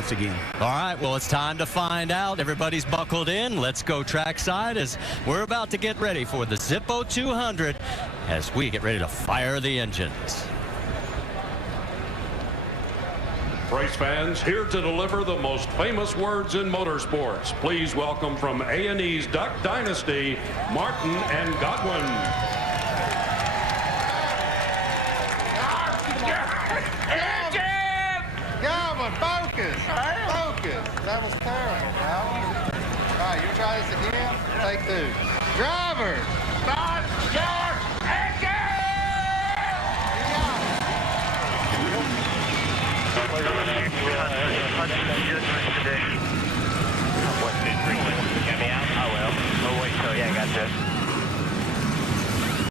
once again. All right, well, it's time to find out. Everybody's buckled in. Let's go trackside as we're about to get ready for the Zippo 200 as we get ready to fire the engines. Race fans, here to deliver the most famous words in motorsports. Please welcome from A&E's Duck Dynasty, Martin and Godwin. Godwin, focus! Focus! That was terrible, Godwin. All right, you try this again. Take two. Driver! Start your engine! Get me out? I will. Oh, wait, so yeah, I got this.